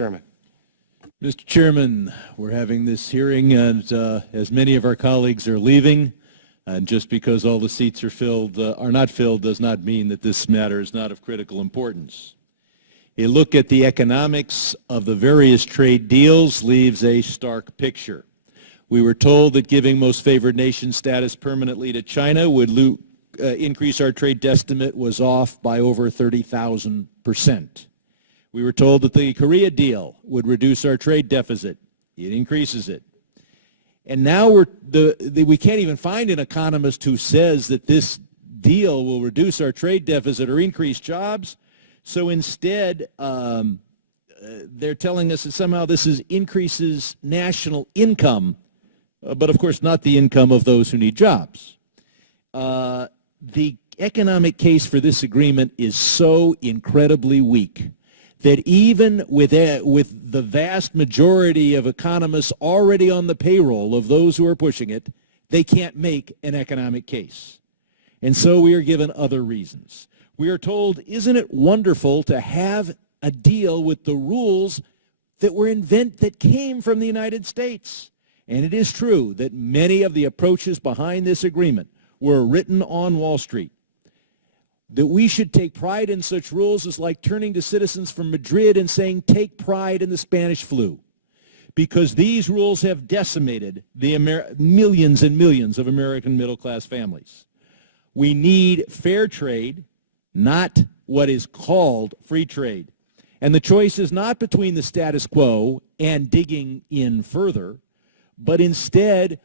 Sherman. Mr. Chairman, we're having this hearing, and as many of our colleagues are leaving, and just because all the seats are not filled does not mean that this matter is not of critical importance. A look at the economics of the various trade deals leaves a stark picture. We were told that giving most favored nation status permanently to China would increase our trade deficit was off by over 30,000%. We were told that the Korea deal would reduce our trade deficit. It increases it. And now we can't even find an economist who says that this deal will reduce our trade deficit or increase jobs. So instead, they're telling us that somehow this increases national income, but of course not the income of those who need jobs. The economic case for this agreement is so incredibly weak that even with the vast majority of economists already on the payroll of those who are pushing it, they can't make an economic case. And so we are given other reasons. We are told, isn't it wonderful to have a deal with the rules that came from the United States? And it is true that many of the approaches behind this agreement were written on Wall Street. That we should take pride in such rules is like turning to citizens from Madrid and saying, take pride in the Spanish flu. Because these rules have decimated the millions and millions of American middle-class families. We need fair trade, not what is called free trade. And the choice is not between the status quo and digging in further, but instead,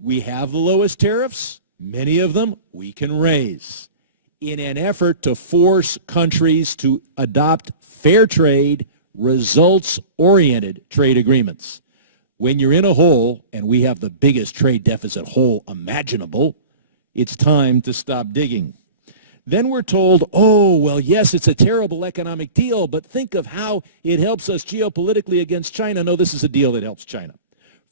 we have the lowest tariffs. Many of them we can raise in an effort to force countries to adopt fair trade, results-oriented trade agreements. When you're in a hole, and we have the biggest trade deficit hole imaginable, it's time to stop digging. Then we're told, oh, well, yes, it's a terrible economic deal, but think of how it helps us geopolitically against China. No, this is a deal that helps China.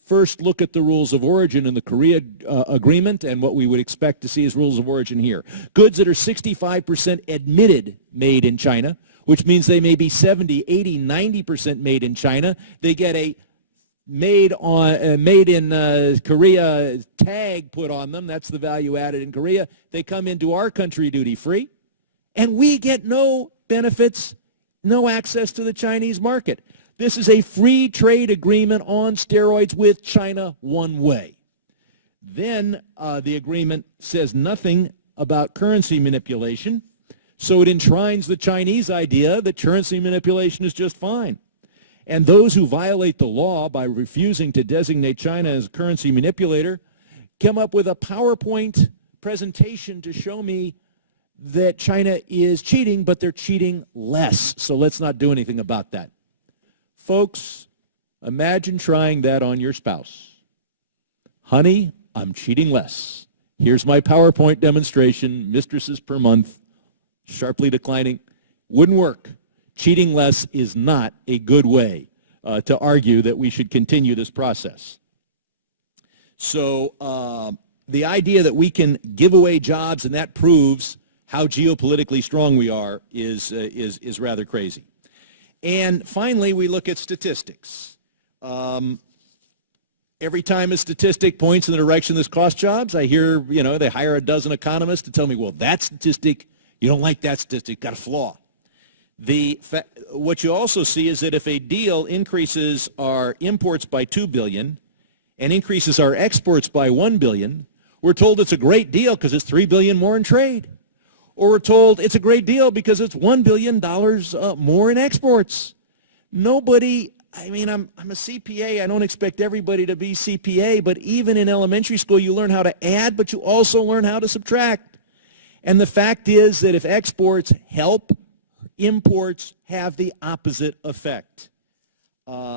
First, look at the rules of origin in the Korea agreement and what we would expect to see as rules of origin here. Goods that are 65% admitted made in China, which means they may be 70, 80, 90% made in China. They get a made in Korea tag put on them. That's the value added in Korea. They come into our country duty-free, and we get no benefits, no access to the Chinese market. This is a free trade agreement on steroids with China one way. Then the agreement says nothing about currency manipulation, so it enshrines the Chinese idea that currency manipulation is just fine. And those who violate the law by refusing to designate China as a currency manipulator come up with a PowerPoint presentation to show me that China is cheating, but they're cheating less. So let's not do anything about that. Folks, imagine trying that on your spouse. Honey, I'm cheating less. Here's my PowerPoint demonstration, mistresses per month, sharply declining. Wouldn't work. Cheating less is not a good way to argue that we should continue this process. So the idea that we can give away jobs and that proves how geopolitically strong we are is rather crazy. And finally, we look at statistics. Every time a statistic points in the direction this costs jobs, I hear, they hire a dozen economists to tell me, well, that statistic, you don't like that statistic, got a flaw. What you also see is that if a deal increases our imports by $2 billion and increases our exports by $1 billion, we're told it's a great deal because it's $3 billion more in trade. Or we're told it's a great deal because it's $1 billion more in exports. Nobody, I'm a CPA. I don't expect everybody to be CPA, but even in elementary school, you learn how to add, but you also learn how to subtract. And the fact is that if exports help, imports have the opposite effect.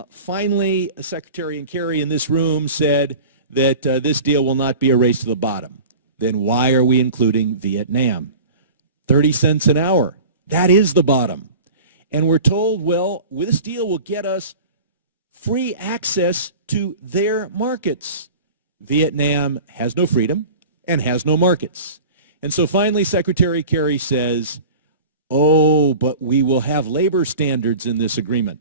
Finally, Secretary Kerry in this room said that this deal will not be a race to the bottom. Then why are we including Vietnam? 30 cents an hour. That is the bottom. And we're told, well, this deal will get us free access to their markets. Vietnam has no freedom and has no markets. And so finally, Secretary Kerry says, oh, but we will have labor standards in this agreement.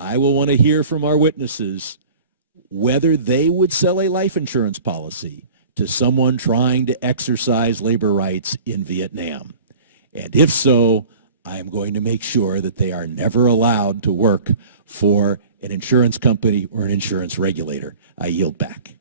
I will want to hear from our witnesses whether they would sell a life insurance policy to someone trying to exercise labor rights in Vietnam. And if so, I am going to make sure that they are never allowed to work for an insurance company or an insurance regulator. I yield back.